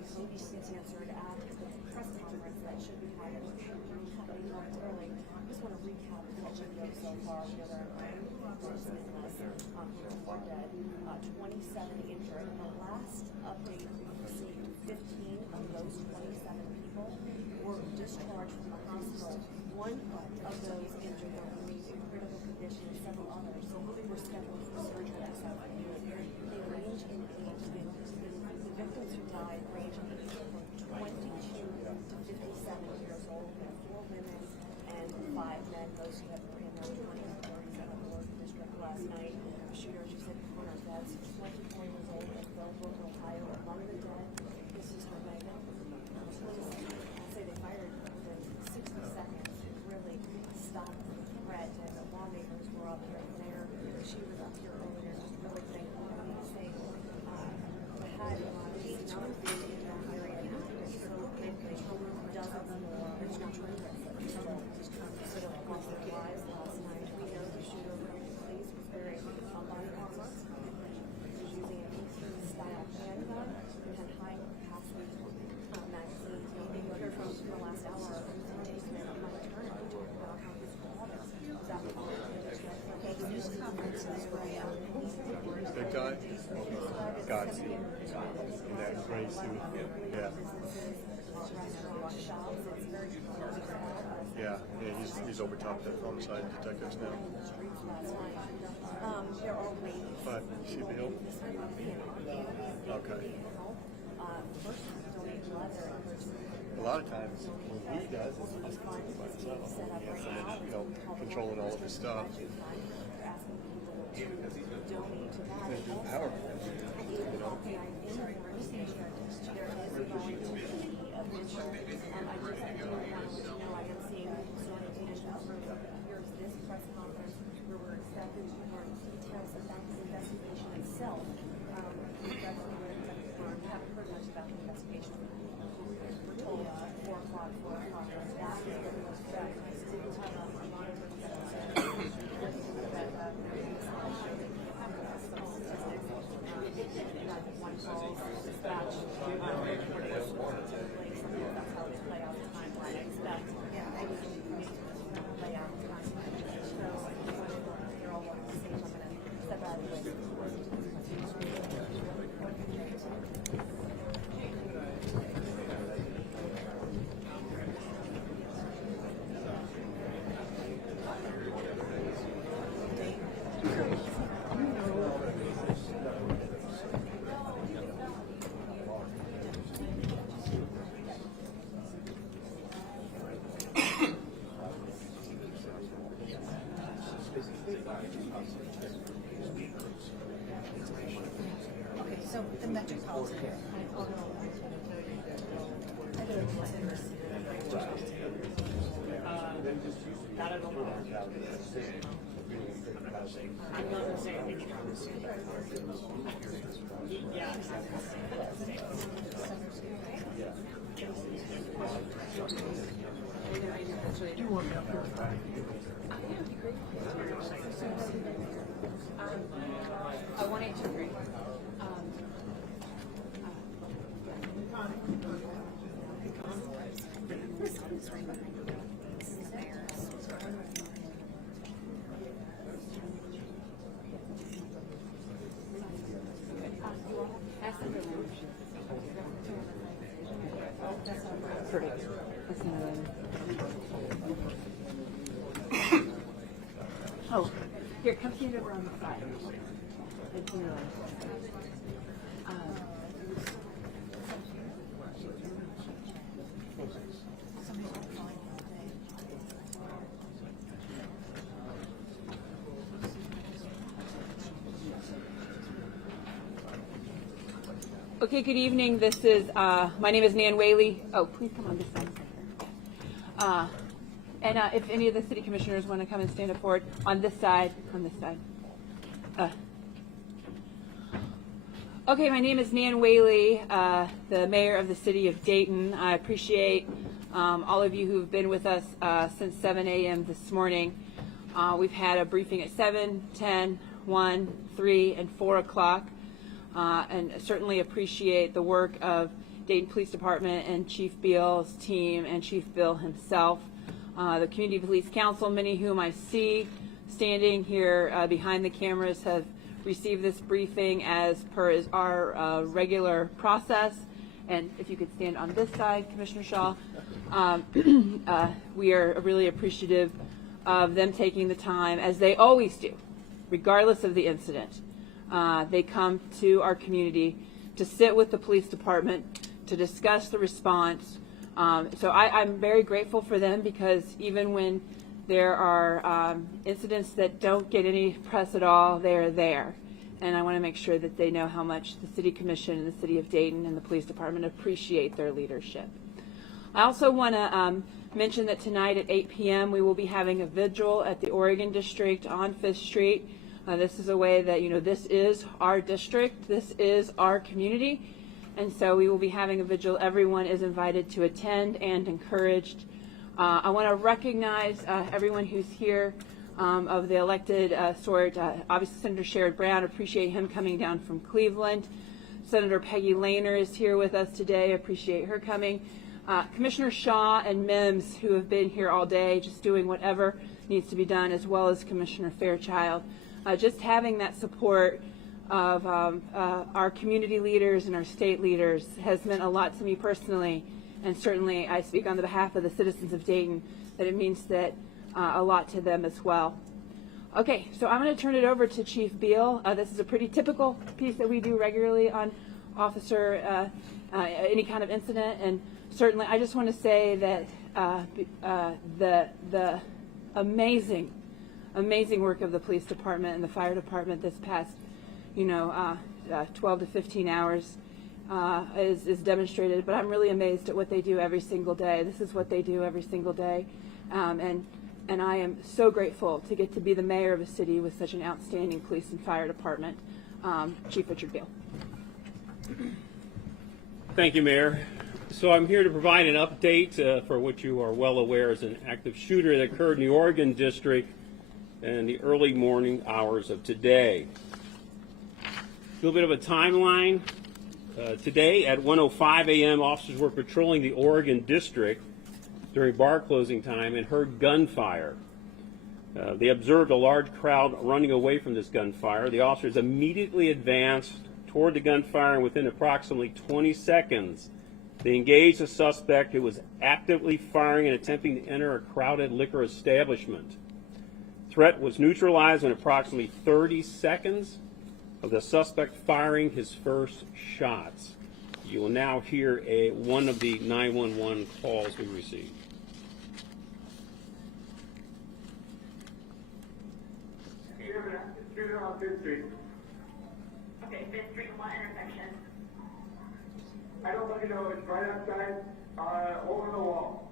ABC's answered at the press conference that should be had momentarily. I just want to recap what you know so far. We know there are 9 persons are dead, 27 injured. In the last update we received, 15 of those 27 people were discharged from the hospital. One of those injured remains in critical condition, and several others were scheduled for surgery at Suffolk University. They range in age. The victims who died range in age from 22 to 57 years old. We have 4 women and 5 men. Those who have been in their 20s and 30s at the North District last night. The shooter, as you said, corner deaths, 24 years old in Belleville, Ohio. Among the dead, his sister Megan. I'll say they fired within 60 seconds. It really stopped the threat, and the lawmakers were up here and there. She was up here earlier, just really thankful for these things. Had these numbers in our area, so dozens more children sort of lost their lives last night. We know the shooter, the police, was wearing body armor. He was using an 18-style handgun and high-capacity magazines. We heard from the last hour from Dayton and Mike Turner who talked about how his father was at the news conference was Big guy? God. In that gray suit. Yeah. Yeah, he's over top the homicide detectives now. But see the hill? Okay. A lot of times when he does, it's just by himself. He has someone, controlling all of his stuff. It's powerful. Here's this press conference where we're expecting to learn details about the investigation itself. We haven't heard much about the investigation. We're told 4 o'clock. That is what was said. One call, dispatch, that's how they play out the timeline. I expect, lay out the timeline. So, they're all on the stage. I'm going to step out of the Okay, so the metropolitan here. That I don't know. I'm not going to say anything. Yeah. Do you want me up here? I want it to agree. Oh, here, come stand over on the side. Okay, good evening. This is, my name is Nan Whaley. Oh, please come on this side. If any of the city commissioners want to come and stand up forward on this side, Okay, my name is Nan Whaley, the mayor of the city of Dayton. I appreciate all of you who have been with us since 7 a.m. this morning. We've had a briefing at 7, 10, 1, 3, and 4 o'clock, and certainly appreciate the work of Dayton Police Department and Chief Beal's team and Chief Bill himself. The Community Police Council, many whom I see standing here behind the cameras, have received this briefing as per is our regular process. And if you could stand on this side, Commissioner Shaw, we are really appreciative of them taking the time, as they always do, regardless of the incident. They come to our community to sit with the police department, to discuss the response. So I'm very grateful for them, because even when there are incidents that don't get any press at all, they are there. And I want to make sure that they know how much the City Commission and the City of Dayton and the Police Department appreciate their leadership. I also want to mention that tonight at 8 p.m. we will be having a vigil at the Oregon District on 5th Street. This is a way that, this is our district, this is our community, and so we will be having a vigil. Everyone is invited to attend and encouraged. I want to recognize everyone who's here of the elected sort. Obviously, Senator Sherrod Brown, appreciate him coming down from Cleveland. Senator Peggy Lehner is here with us today, appreciate her coming. Commissioner Shaw and Mims, who have been here all day just doing whatever needs to be done, as well as Commissioner Fairchild. Just having that support of our community leaders and our state leaders has meant a lot to me personally, and certainly I speak on the behalf of the citizens of Dayton that it means that a lot to them as well. Okay, so I'm going to turn it over to Chief Beal. This is a pretty typical piece that we do regularly on officer any kind of incident, and certainly I just want to say that the amazing work of the police department and the fire department this past 12 to 15 hours is demonstrated, but I'm really amazed at what they do every single day. This is what they do every single day, and I am so grateful to get to be the mayor of a city with such an outstanding police and fire department. Chief Richard Beal. Thank you, Mayor. So I'm here to provide an update for what you are well aware is an active shooter that occurred in the Oregon District in the early morning hours of today. A little bit of a timeline. Today at 1:05 a.m., officers were patrolling the Oregon District during bar closing time and heard gunfire. They observed a large crowd running away from this gunfire. The officers immediately advanced toward the gunfire, and within approximately 20 seconds, they engaged the suspect, who was actively firing and attempting to enter a crowded liquor establishment. Threat was neutralized in approximately 30 seconds of the suspect firing his first shots. You will now hear one of the 911 calls we received. Shooter on 5th Street. Okay, 5th Street, what intersection? I don't fucking know. It's right outside, over the wall.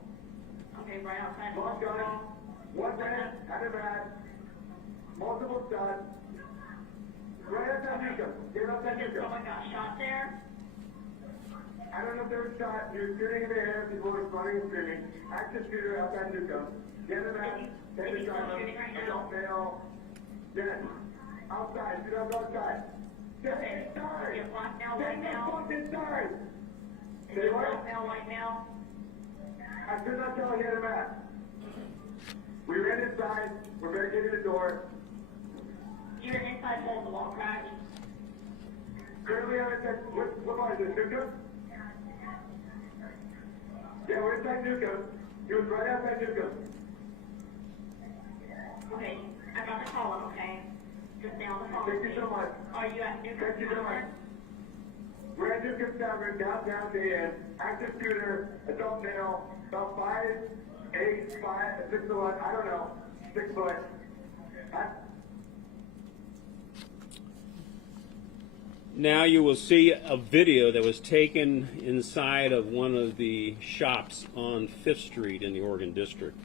Okay, right outside the Long gun, wall. one man, had a bat, multiple shots. Right outside Newcomb. Get outside Newcomb. Someone got shot there? I don't know if there was shot. He was shooting in the air. People were running and screaming. Active shooter outside Newcomb. Get him out. Take the gun. Adult male. Yes. Outside. Shoot us outside. Get inside. Get locked down Get right the now. fuck inside. Is Say it what? locked down right now? I could not tell get him out. We ran inside. We're barricading the door. You're inside both the wall, correct? Currently, I'm inside. What bar is this? Newcomb? Yeah, we're inside Newcomb. He was right outside Newcomb. Okay, I'm about to call him, okay? Just stay on the phone. Thank you so much. Are you at Newcomb? Thank you so much. We're at Newcomb Tavern, downtown Dayton. Active shooter, adult male, about 5'8", 6'1", I don't know, 6 foot. Now you will see a video that was taken inside of one of the shops on 5th Street in the Oregon District.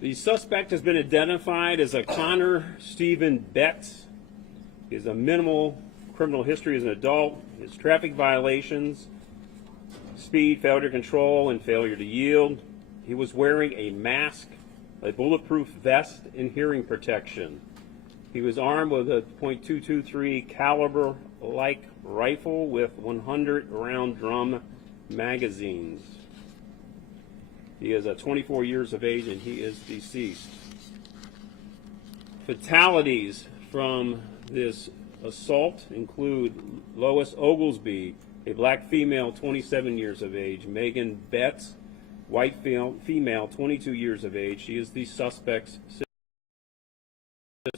The suspect has been identified as a Connor Stephen Betts. He has a minimal criminal history as an adult. His traffic violations, speed, failure to control, and failure to yield. He was wearing a mask, a bulletproof vest, and hearing protection. He was armed with a .223 caliber-like rifle with 100-round drum magazines. He is 24 years of age and he is deceased. Fatalities from this assault include Lois Oglesby, a black female, 27 years of age; Megan Betts, white female, 22 years of age. She is the suspect's sister.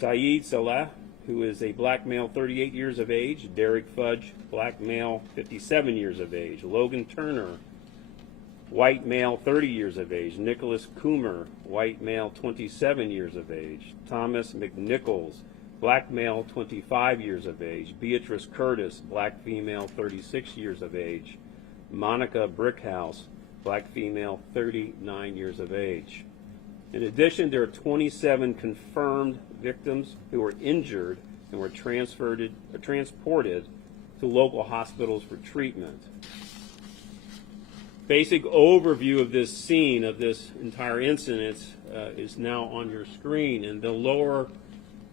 Saeed Salah, who is a black male, 38 years of age; Derek Fudge, black male, 57 years of age; Logan Turner, white male, 30 years of age; Nicholas Coomer, white male, 27 years of age; Thomas McNichols, black male, 25 years of age; Beatrice Curtis, black female, 36 years of age; Monica Brickhouse, black female, 39 years of age. In addition, there are 27 confirmed victims who were injured and were transported to local hospitals for treatment. Basic overview of this scene, of this entire incident, is now on your screen. In the lower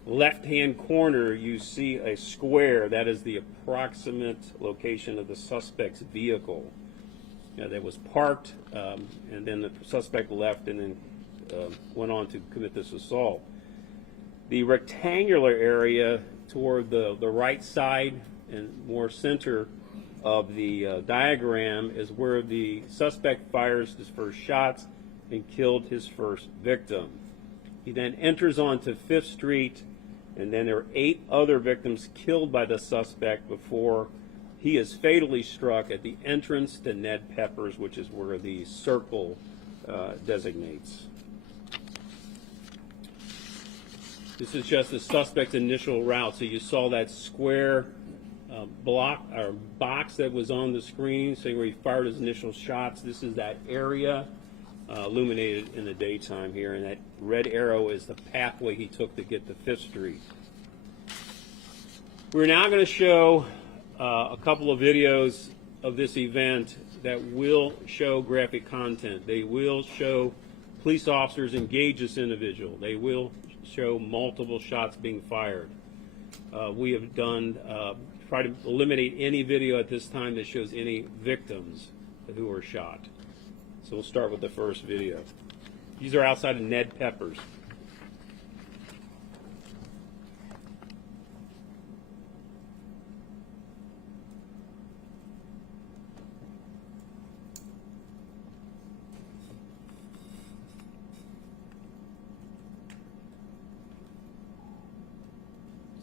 left-hand corner, you see a square. That is the approximate location of the suspect's vehicle that was parked, and then the suspect left and then went on to commit this assault. The rectangular area toward the right side and more center of the diagram is where the suspect fires his first shots and killed his first victim. He then enters onto 5th Street, and then there are 8 other victims killed by the suspect before he is fatally struck at the entrance to Ned Pepper's, which is where the circle designates. This is just the suspect's initial route. So you saw that square block or box that was on the screen saying where he fired his initial shots. This is that area illuminated in the daytime here, and that red arrow is the pathway he took to get to 5th Street. We're now going to show a couple of videos of this event that will show graphic content. They will show police officers engage this individual. They will show multiple shots being fired. We have done try to eliminate any video at this time that shows any victims who were shot. So we'll start with the first video. These are outside of Ned Pepper's.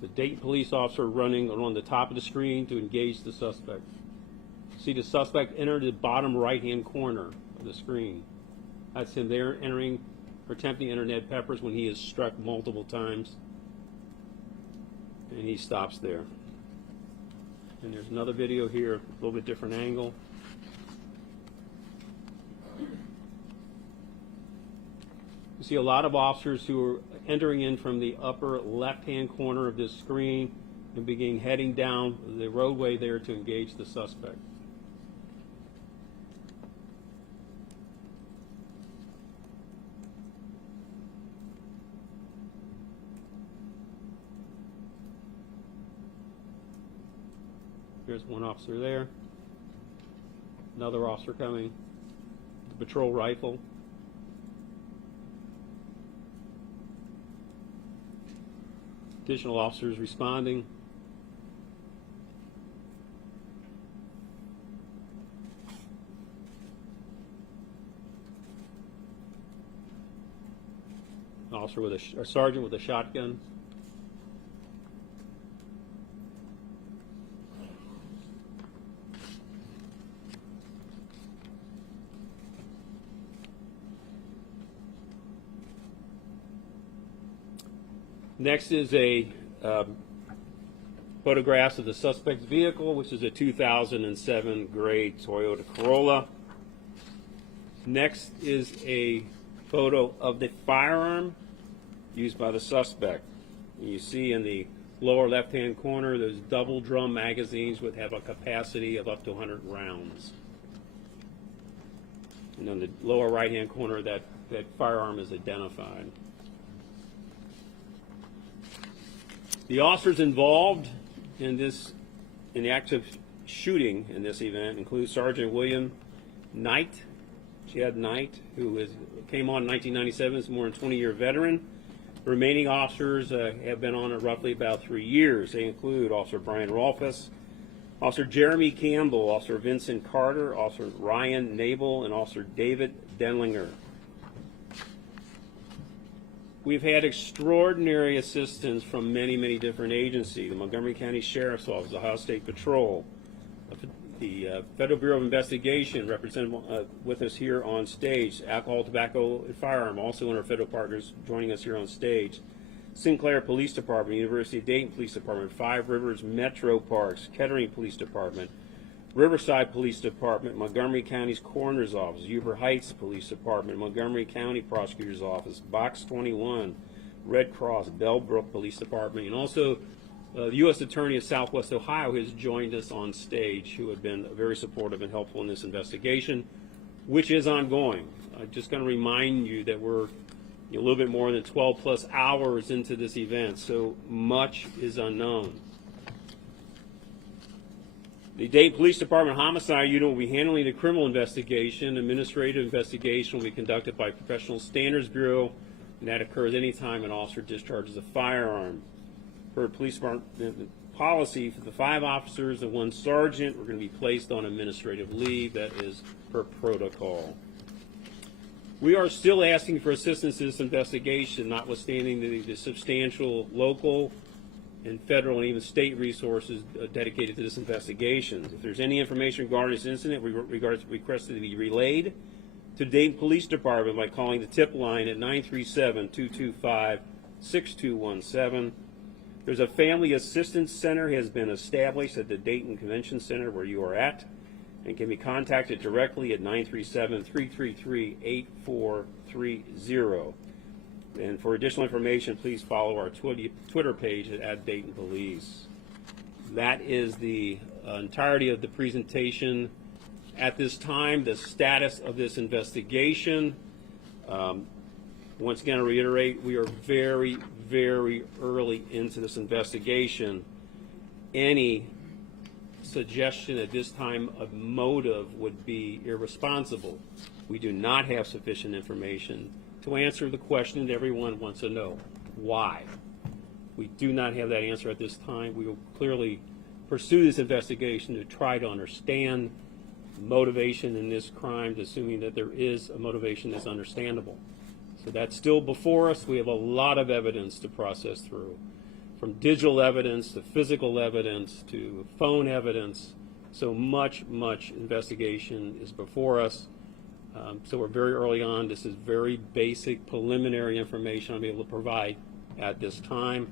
The Dayton police officer running on the top of the screen to engage the suspect. See the suspect enter the bottom right-hand corner of the screen. That's him there entering or attempting to enter Ned Pepper's when he is struck multiple times. And he stops there. And there's another video here, a little bit different angle. You see a lot of officers who are entering in from the upper left-hand corner of this screen and begin heading down the roadway there to engage the suspect. There's one officer there, another officer coming, the patrol rifle. Additional officers responding. An officer with a sergeant with a shotgun. Next is a photographs of the suspect's vehicle, which is a 2007 gray Toyota Corolla. Next is a photo of the firearm used by the suspect. And you see in the lower left-hand corner those double drum magazines would have a capacity of up to 100 rounds. And on the lower right-hand corner, that firearm is identified. The officers involved in the active shooting in this event include Sergeant William Knight, Chad Knight, who came on in 1997, is a more than 20-year veteran. The remaining officers have been on it roughly about 3 years. They include Officer Brian Rolfus, Officer Jeremy Campbell, Officer Vincent Carter, Officer Ryan Nabel, and Officer David Denlinger. We've had extraordinary assistance from many, many different agencies: the Montgomery County Sheriff's Office, the Ohio State Patrol, the Federal Bureau of Investigation, represented with us here on stage, Alcohol, Tobacco, and Firearm, also one of our federal partners joining us here on stage, Sinclair Police Department, University of Dayton Police Department, Five Rivers Metro Parks, Kettering Police Department, Riverside Police Department, Montgomery County's Coroner's Office, Huber Heights Police Department, Montgomery County Prosecutor's Office, Box 21, Red Cross, Bellbrook Police Department, and also the U.S. Attorney of Southwest Ohio has joined us on stage, who have been very supportive and helpful in this investigation, which is ongoing. I'm just going to remind you that we're a little bit more than 12 plus hours into this event, so much is unknown. The Dayton Police Department Homicide Unit will be handling the criminal investigation. Administrative investigation will be conducted by Professional Standards Bureau, and that occurs anytime an officer discharges a firearm. Per police department policy, for the 5 officers and 1 sergeant, we're going to be placed on administrative leave. That is per protocol. We are still asking for assistance in this investigation, notwithstanding the substantial local and federal and even state resources dedicated to this investigation. If there's any information regarding this incident, we request it to be relayed to Dayton Police Department by calling the tip line at 937-225-6217. There's a Family Assistance Center has been established at the Dayton Convention Center where you are at, and can be contacted directly at 937-333-8430. And for additional information, please follow our Twitter page at Dayton Police. That is the entirety of the presentation. At this time, the status of this investigation. Once again, I reiterate, we are very, very early into this investigation. Any suggestion at this time of motive would be irresponsible. We do not have sufficient information to answer the question that everyone wants to know: why? We do not have that answer at this time. We will clearly pursue this investigation to try to understand motivation in this crime, assuming that there is a motivation that's understandable. So that's still before us. We have a lot of evidence to process through, from digital evidence to physical evidence to phone evidence. So much investigation is before us. So we're very early on. This is very basic preliminary information I'll be able to provide at this time.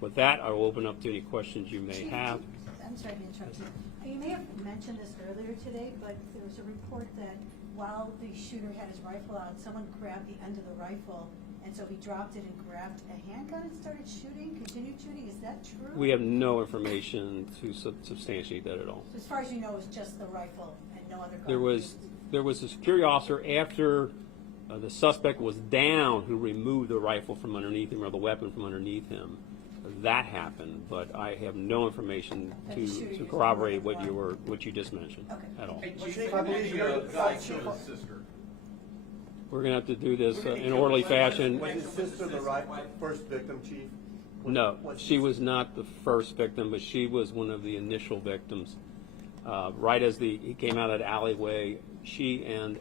With that, I will open up to any questions you may have. I'm sorry to interrupt you. You may have mentioned this earlier today, but there was a report that while the shooter had his rifle out, someone grabbed the end of the rifle, and so he dropped it and grabbed a handgun and started shooting, continued shooting. Is that true? We have no information to substantiate that at all. So as far as you know, it was just the rifle and no other gun? There was a security officer after the suspect was down who removed the rifle from underneath him, or the weapon from underneath him. That happened, but I have no information to corroborate what you just mentioned at all. Chief, I believe you're the guy who killed his sister. We're going to have to do this in orderly fashion. Was his sister the first victim, Chief? No, she was not the first victim, but she was one of the initial victims. Right as he came out of the alleyway, she and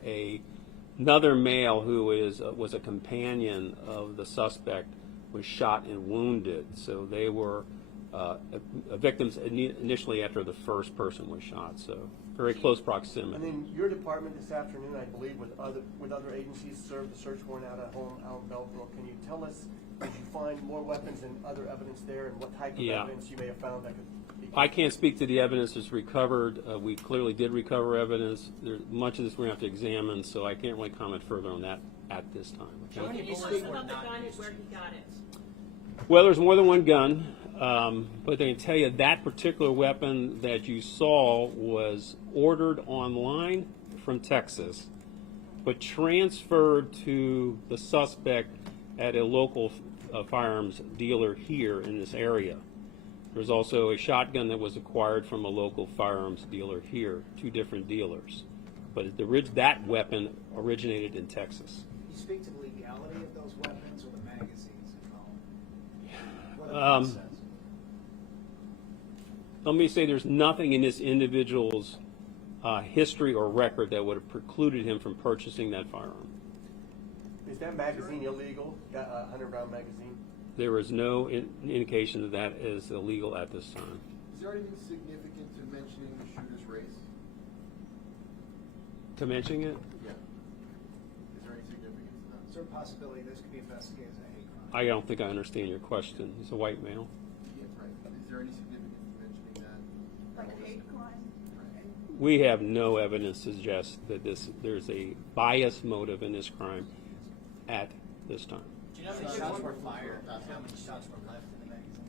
another male who was a companion of the suspect was shot and wounded. So they were victims initially after the first person was shot. So very close proximity. And then your department this afternoon, I believe, with other agencies, served the search warrant out at home out in Bellbrook. Can you tell us, did you find more weapons and other evidence there, and what type of evidence you may have found that could be I can't speak to the evidence that's recovered. We clearly did recover evidence. Much of this we're going to have to examine, so I can't really comment further on that at this time. Okay? Can you tell us about the gun and where he got it? Well, there's more than one gun, but I can tell you that particular weapon that you saw was ordered online from Texas, but transferred to the suspect at a local firearms dealer here in this area. There's also a shotgun that was acquired from a local firearms dealer here, two different dealers. But that weapon originated in Texas. Can you speak to the legality of those weapons or the magazines involved? What the Um, process? Let me say there's nothing in this individual's history or record that would have precluded him from purchasing that firearm. Is that magazine illegal? Got a 100-round magazine? There is no indication that that is illegal at this time. Is there anything significant to mentioning the shooter's race? To mention it, Yeah. Is there any significance to that? Is there a possibility this could be investigated as a hate crime? I don't think I understand your question. He's a white male. Yeah, right. Is there any significance to mentioning that? Like a hate crime? We have no evidence to suggest that there's a bias motive in this crime at this time. Do you know how many shots were fired? How many shots were left in the magazine?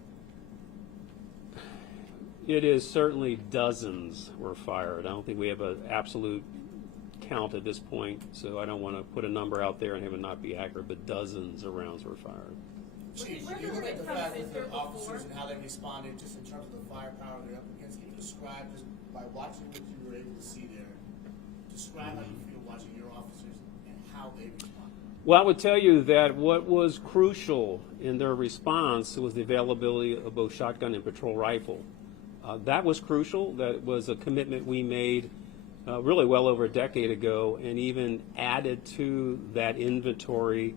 It is certainly dozens were fired. I don't think we have an absolute count at this point, so I don't want to put a number out there and have it not be accurate, but dozens of rounds were fired. Chief, Where you did look it at the from fact sister that the officers before? and how they responded, just in terms of the firepower they're up against. Can you describe, just by watching what you were able to see there, describe how you feel watching your officers and how they responded? Well, I would tell you that what was crucial in their response was the availability of both shotgun and patrol rifle. That was crucial. That was a commitment we made really well over a decade ago, and even added to that inventory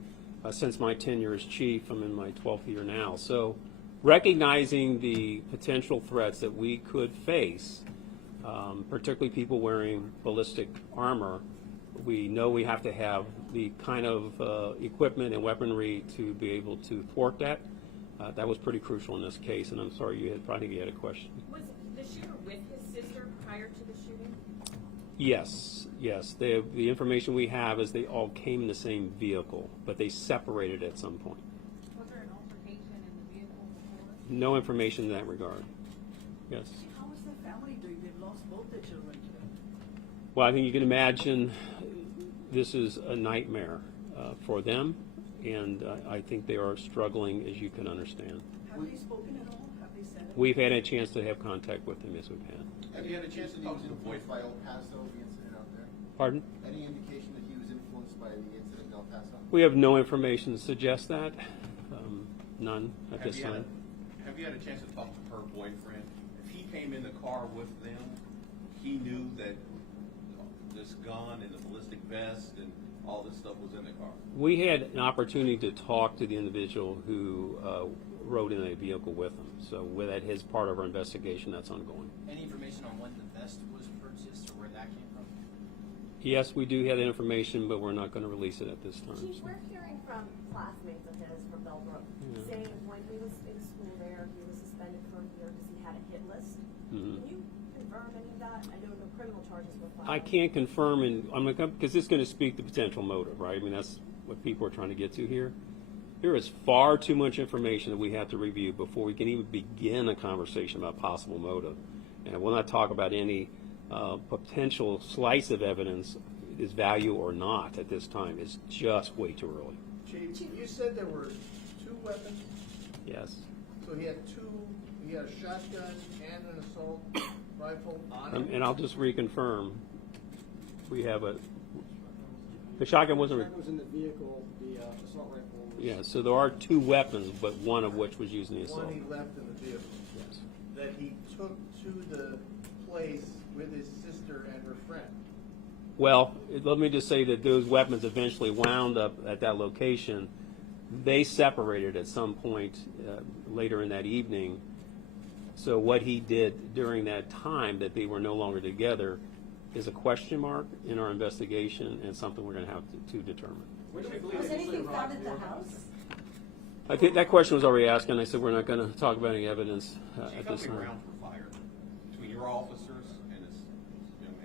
since my tenure as chief. I'm in my 12th year now. So recognizing the potential threats that we could face, particularly people wearing ballistic armor, we know we have to have the kind of equipment and weaponry to be able to thwart that. That was pretty crucial in this case, and I'm sorry, I think you had a question. Was the shooter with his sister prior to the shooting? Yes. The information we have is they all came in the same vehicle, but they separated at some point. Was there an altercation in the vehicle before? No information in that regard. Yes. How is the family doing? They've lost both their children today. Well, I think you can imagine this is a nightmare for them, and I think they are struggling, as you can understand. Have they spoken at all? Have they said it? We've had a chance to have contact with them, yes, we've had. Have you had a chance to talk to the voice by El Paso, the incident out there? Pardon? Any indication that he was influenced by the incident in El Paso? We have no information to suggest that. None at this time. Have you had a chance to talk to her boyfriend? If he came in the car with them, he knew that this gun and the ballistic vest and all this stuff was in the car? We had an opportunity to talk to the individual who rode in a vehicle with him. So that is part of our investigation. That's ongoing. Any information on when the vest was purchased or where that came from? Yes, we do have that information, but we're not going to release it at this time. Chief, we're hearing from classmates of his from Bellbrook saying when he was in school there, he was suspended for a year because he had a hit list. Mhm. Can you confirm any of that? I know no criminal charges were filed. I can't confirm, and I'm going to, because this is going to speak to potential motive, right? I mean, that's what people are trying to get to here. There is far too much information that we have to review before we can even begin a conversation about possible motive. And we'll not talk about any potential slice of evidence, its value or not at this time. It's just way too early. Chief, you said there were two weapons? Yes. So he had a shotgun and an assault rifle on him? And I'll just reconfirm. We have the shotgun wasn't. The shotgun was in the vehicle, the assault rifle was. Yeah, so there are two weapons, but one of which was used in the assault. One he left in the vehicle. Yes. That he took to the place with his sister and her friend. Well, let me just say that those weapons eventually wound up at that location. They separated at some point later in that evening. So what he did during that time that they were no longer together is a question mark in our investigation and something we're going to have to determine. Was anything found at the house? I think that question was already asked, and I said we're not going to talk about any evidence Chief, at how this many time. rounds were fired? your officers and this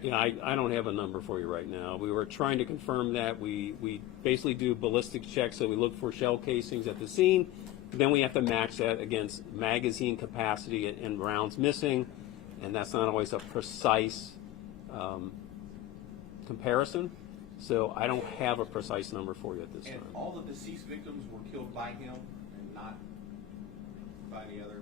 young man? Yeah, I don't have a number for you right now. We were trying to confirm that. We basically do ballistics checks, so we look for shell casings at the scene. Then we have to match that against magazine capacity and rounds missing, and that's not always a precise comparison. So I don't have a precise number for you at this And time. all the deceased victims were killed by him and not by any other?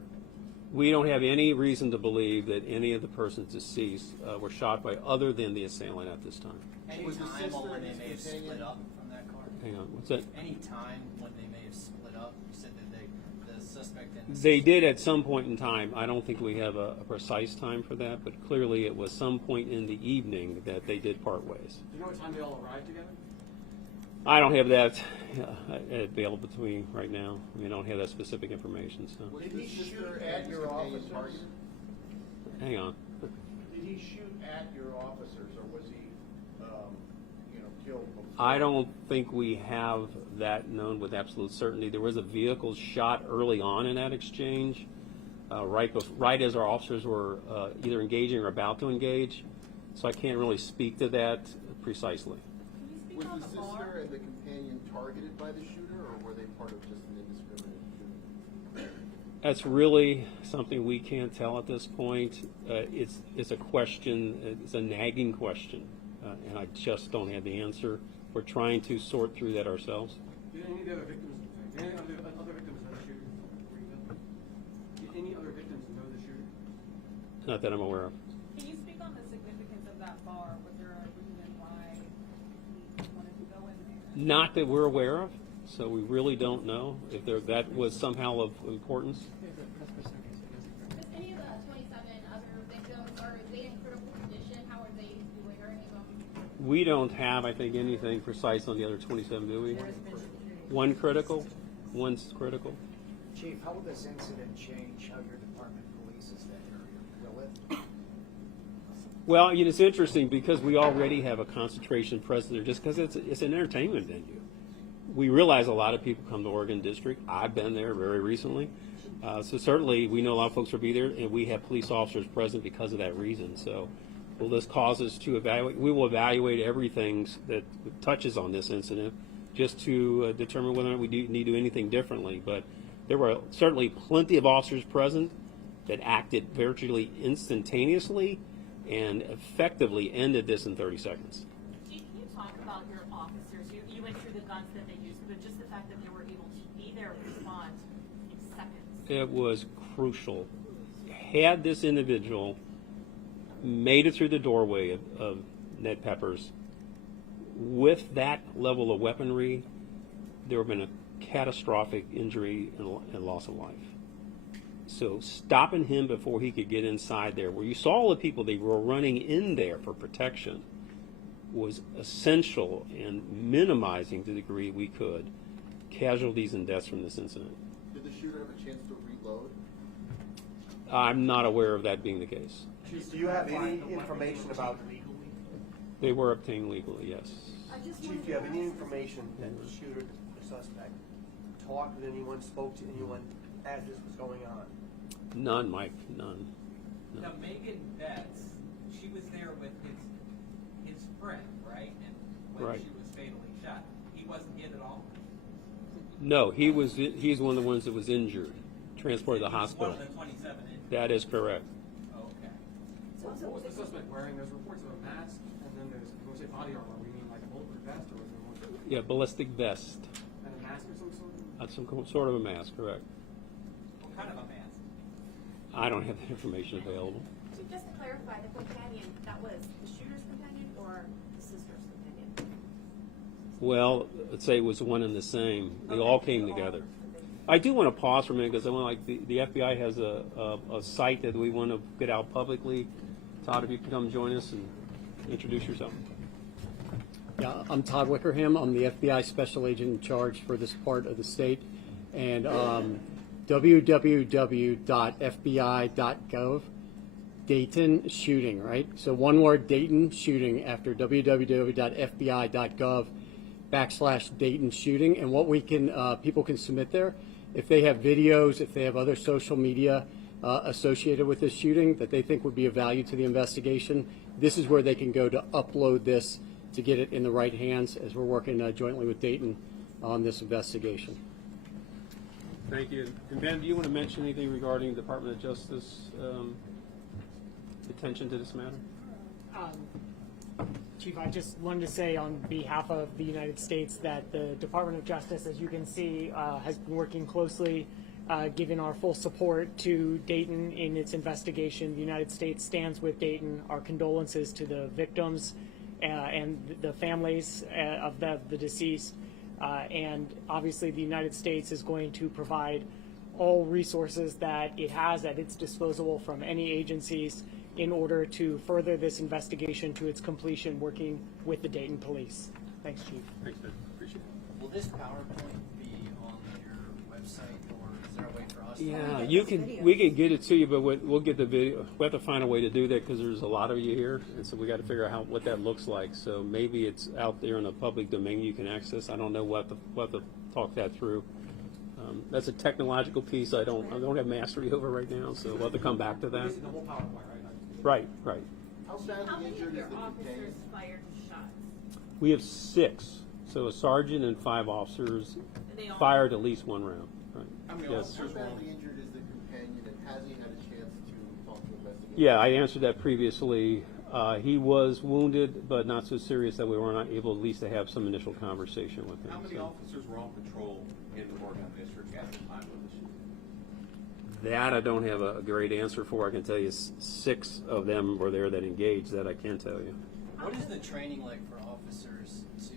We don't have any reason to believe that any of the persons deceased were shot by other than the assailant at this time. Any Was the time sister when they and may have his split companion- up from that car? Hang on, what's that? Any time when they may have split up? You said that the suspect and the They sister- did at some point in time. I don't think we have a precise time for that, but clearly it was some point in the evening that they did part ways. Do you know what time they all arrived together? I don't have that available to me right now. I mean, I don't have that specific information, so. Did he shoot at your officers? Hang on. Did he shoot at your officers, or was he, killed before? I don't think we have that known with absolute certainty. There was a vehicle shot early on in that exchange, right as our officers were either engaging or about to engage. So I can't really speak to that precisely. Can you speak Was on the the bar? sister and the companion targeted by the shooter, or were they part of just an indiscriminate shooting? That's really something we can't tell at this point. It's a question, it's a nagging question, and I just don't have the answer. We're trying to sort through that ourselves. Did any of the other victims, did any other victims know the shooter? Did any other victims know the shooter? Not that I'm aware of. Can you speak on the significance of that bar? Was there a reason why he wanted to go in there? Not that we're aware of, so we really don't know if that was somehow of importance. Does any of the 27 other victims, are they in critical condition? How are they doing? Are any of them? We don't have, I think, anything precise on the other 27, do we? One critical, one's critical. Chief, how will this incident change how your department polices that area? Will it? Well, it's interesting because we already have a concentration present there just because it's an entertainment venue. We realize a lot of people come to Oregon District. I've been there very recently. So certainly we know a lot of folks will be there, and we have police officers present because of that reason. So will this cause us to evaluate? We will evaluate everything that touches on this incident just to determine whether or not we need to do anything differently. But there were certainly plenty of officers present that acted virtually instantaneously and effectively ended this in 30 seconds. Chief, can you talk about your officers? You went through the guns that they used, but just the fact that they were able to be there and respond in seconds. It was crucial. Had this individual made it through the doorway of Ned Pepper's with that level of weaponry, there would have been a catastrophic injury and loss of life. So stopping him before he could get inside there, where you saw all the people they were running in there for protection, was essential in minimizing to the degree we could casualties and deaths from this incident. Did the shooter have a chance to reload? I'm not aware of that being the case. Do you have any information about, They were obtained legally, yes. Chief, do you have any information that the shooter, the suspect, talked with anyone, spoke to anyone as this was going on? None, Mike, none. No. Now, Megan Betts, she was there with his friend, right? And when Right. she was fatally shot, he wasn't hit at all? No, he's one of the ones that was injured, transported to the hospital. One of the 27 injured. That is correct. Okay. What was the suspect wearing? There's reports of a mask, and then there's, when we say body armor, we mean like a bulletproof vest, or was there one? Yeah, ballistic vest. And a mask or some sort? Some sort of a mask, correct. What kind of a mask? I don't have that information available. So just to clarify, the companion, that was the shooter's companion or the sister's companion? Well, let's say it was one and the same. They all came together. I do want to pause for a minute because I want, like, the FBI has a site that we want to get out publicly. Todd, if you can come join us and introduce yourself. Yeah, I'm Todd Wickerham. I'm the FBI special agent in charge for this part of the state. And www.fbi.gov, Dayton shooting, right? So one word, Dayton shooting, after www.fbi.gov/Dayton shooting. And what we can, people can submit there, if they have videos, if they have other social media, associated with this shooting that they think would be of value to the investigation. This is where they can go to upload this to get it in the right hands as we're working jointly with Dayton on this investigation. Thank you. And Ben, do you want to mention anything regarding Department of Justice attention to this matter? Chief, I just wanted to say on behalf of the United States that the Department of Justice, as you can see, has been working closely, giving our full support to Dayton in its investigation. The United States stands with Dayton. Our condolences to the victims and the families of the deceased. And obviously the United States is going to provide all resources that it has at its disposal from any agencies in order to further this investigation to its completion, working with the Dayton Police. Thanks, Chief. Thanks, Ben. Appreciate it. Will this PowerPoint be on your website, or is there a way for us Yeah, to? you can. We can get it to you, but we'll get the video. We have to find a way to do that because there's a lot of you here, and so we got to figure out what that looks like. So maybe it's out there in the public domain you can access. I don't know. We'll have to talk that through. That's a technological piece I don't have mastery over right now, so we'll have to come back to that. Basically, the whole PowerPoint, right? Right. How How badly many of injured is your the officers companion? fired shots? We have 6, so a sergeant and 5 officers They all- fired at least one round. Right. How many Yes. officers How were on? badly injured is the companion, and has he had a chance to talk to investigators? Yeah, I answered that previously. He was wounded, but not so serious that we were not able at least to have some initial conversation with him. How many So officers were on patrol in the Oregon district at the time of the shooting? that I don't have a great answer for. I can tell you 6 of them were there that engaged. That I can tell you. What is the training like for officers to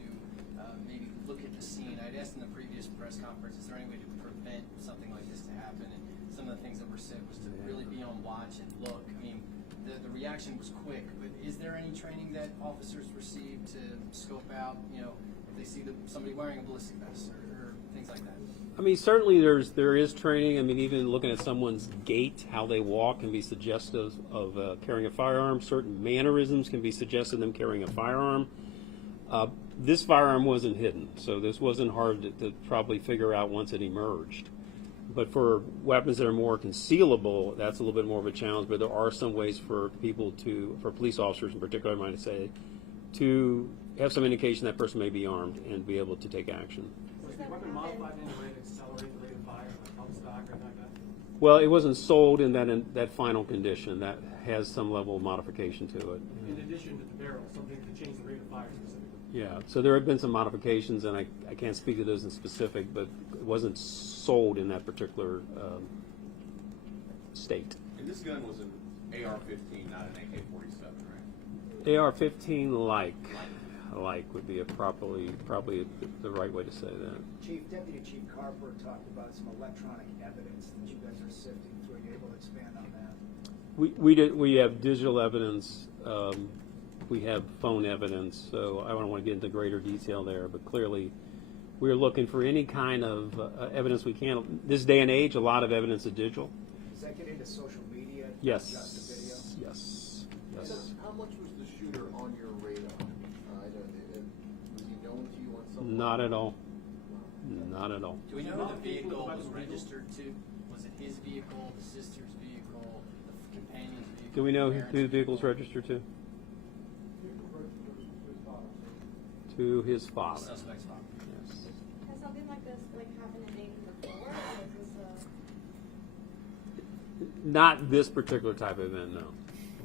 maybe look at the scene? I'd asked in the previous press conference, is there any way to prevent something like this to happen? And some of the things that were said was to really be on watch and look. I mean, the reaction was quick, but is there any training that officers receive to scope out, if they see somebody wearing a ballistic vest or things like that? I mean, certainly there is training. I mean, even looking at someone's gait, how they walk can be suggestive of carrying a firearm. Certain mannerisms can be suggestive of them carrying a firearm. This firearm wasn't hidden, so this wasn't hard to probably figure out once it emerged. But for weapons that are more concealable, that's a little bit more of a challenge. But there are some ways for for police officers in particular, I might say, to have some indication that person may be armed and be able to take action. Was the weapon modified in any way to accelerate the rate of fire, like pump stock or anything like that? Well, it wasn't sold in that final condition. That has some level of modification to it. In addition to the barrel, something to change the rate of fire specifically. Yeah, so there have been some modifications, and I can't speak to those in specific, but it wasn't sold in that particular state. And this gun was an AR-15, not an AK-47, right? AR-15 like would be probably the right way to say that. Chief, Deputy Chief Carper talked about some electronic evidence that you guys are sifting through. Are you able to expand on that? We have digital evidence. We have phone evidence, so I don't want to get into greater detail there, but clearly we're looking for any kind of evidence we can. This day and age, a lot of evidence is digital. Does that get into social media? Yes. Just the video? Yes. How much was the shooter on your radar? Was he known to you on some Not at all. Not at all. Do we know who the vehicle was registered to? Was it his vehicle, the sister's vehicle, the companion's vehicle? Do we know parents' who the vehicle's registered to? To his father. Suspect's father. Yes. Has something like this happened in Dayton before, or is this Not this particular type of event, no.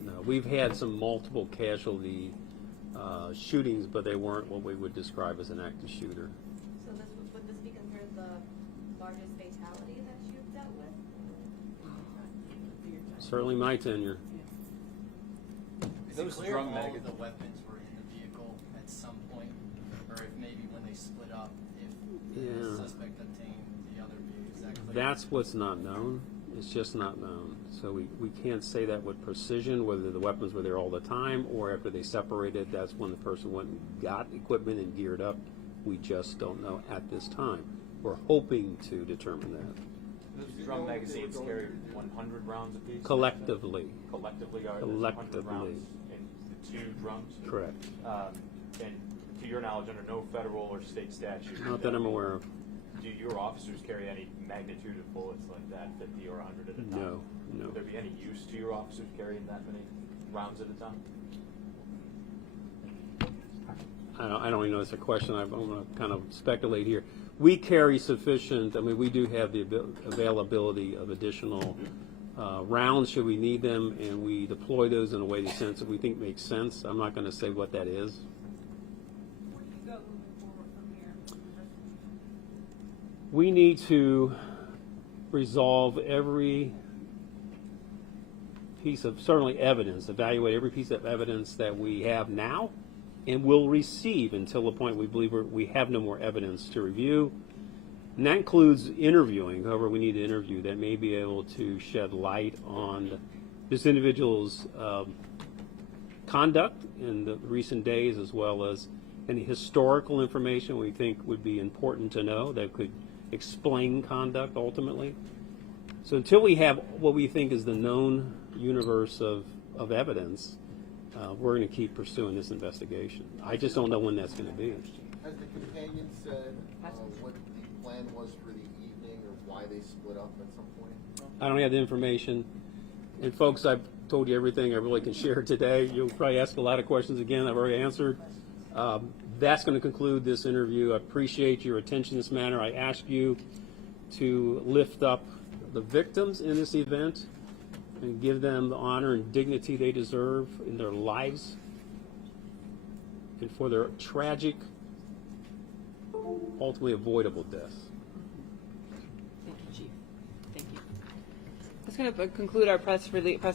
No, we've had some multiple casualty shootings, but they weren't what we would describe as an active shooter. so would this be considered the largest fatality that you've dealt with? Certainly my tenure. Is it clear if all of the weapons were in the vehicle at some point, or if maybe when they split up, if the suspect obtained the other vehicle? Is that clear? That's what's not known. It's just not known. So we can't say that with precision, whether the weapons were there all the time or after they separated, that's when the person went and got equipment and geared up. We just don't know at this time. We're hoping to determine that. Those drum magazines carry 100 rounds apiece? Collectively. Collectively are 100 Collectively. rounds in the 2 drums? Correct. And to your knowledge, under no federal or state statute? Not that I'm aware of. do your officers carry any magnitude of bullets like that, 50 or 100 at a time? No, no. Would there be any use to your officers carrying that many rounds at a time? I don't even know if it's a question. I'm going to kind of speculate here. We carry sufficient, I mean, we do have the availability of additional rounds should we need them, and we deploy those in a way that we think makes sense. I'm not going to say what that is. We need to resolve every piece of, certainly evidence, evaluate every piece of evidence that we have now and will receive until the point we believe we have no more evidence to review. And that includes interviewing, whoever we need to interview, that may be able to shed light on this individual's conduct in the recent days, as well as any historical information we think would be important to know that could explain conduct ultimately. So until we have what we think is the known universe of evidence, we're going to keep pursuing this investigation. I just don't know when that's going to be. Has the companion said what the plan was for the evening or why they split up at some point? I don't have the information. And folks, I've told you everything I really can share today. You'll probably ask a lot of questions again I've already answered. That's going to conclude this interview. I appreciate your attention in this matter. I ask you to lift up the victims in this event and give them the honor and dignity they deserve in their lives and for their tragic, ultimately avoidable deaths. Thank you, Chief. Thank you. That's going to conclude our press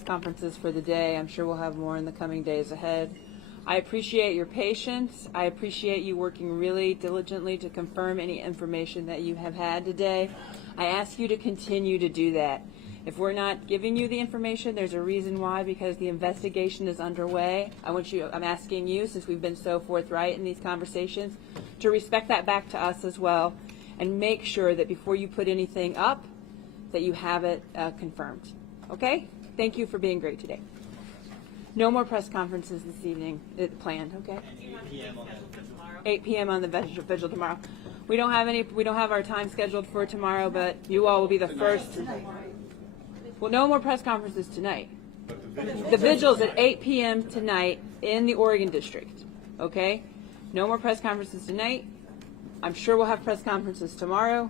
conferences for the day. I'm sure we'll have more in the coming days ahead. I appreciate your patience. I appreciate you working really diligently to confirm any information that you have had today. I ask you to continue to do that. If we're not giving you the information, there's a reason why, because the investigation is underway. I'm asking you, since we've been so forthright in these conversations, to respect that back to us as well, and make sure that before you put anything up, that you have it confirmed. Okay? Thank you for being great today. No more press conferences this evening planned, okay? 8 p.m. on the vigil tomorrow. We don't have our time scheduled for tomorrow, but you all will be the first. Well, no more press conferences tonight. The vigil's at 8 p.m. tonight in the Oregon District, okay? No more press conferences tonight. I'm sure we'll have press conferences tomorrow.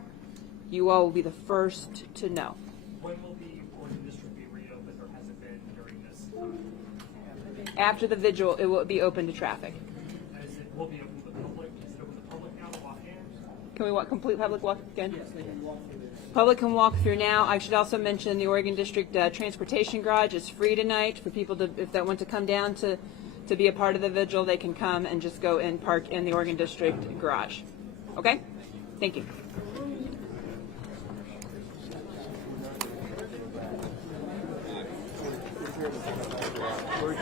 You all will be the first to know. When will the Oregon District be reopened, or has it been during this? After the vigil, it will be open to traffic. Will it be open to the public? Is it open to the public now to walk in? Can we complete public walk again? Yes, they can walk through. Public can walk through now. I should also mention the Oregon District Transportation Garage is free tonight for people if they want to come down to be a part of the vigil. They can come and just go and park in the Oregon District Garage. Okay? Thank you. Where's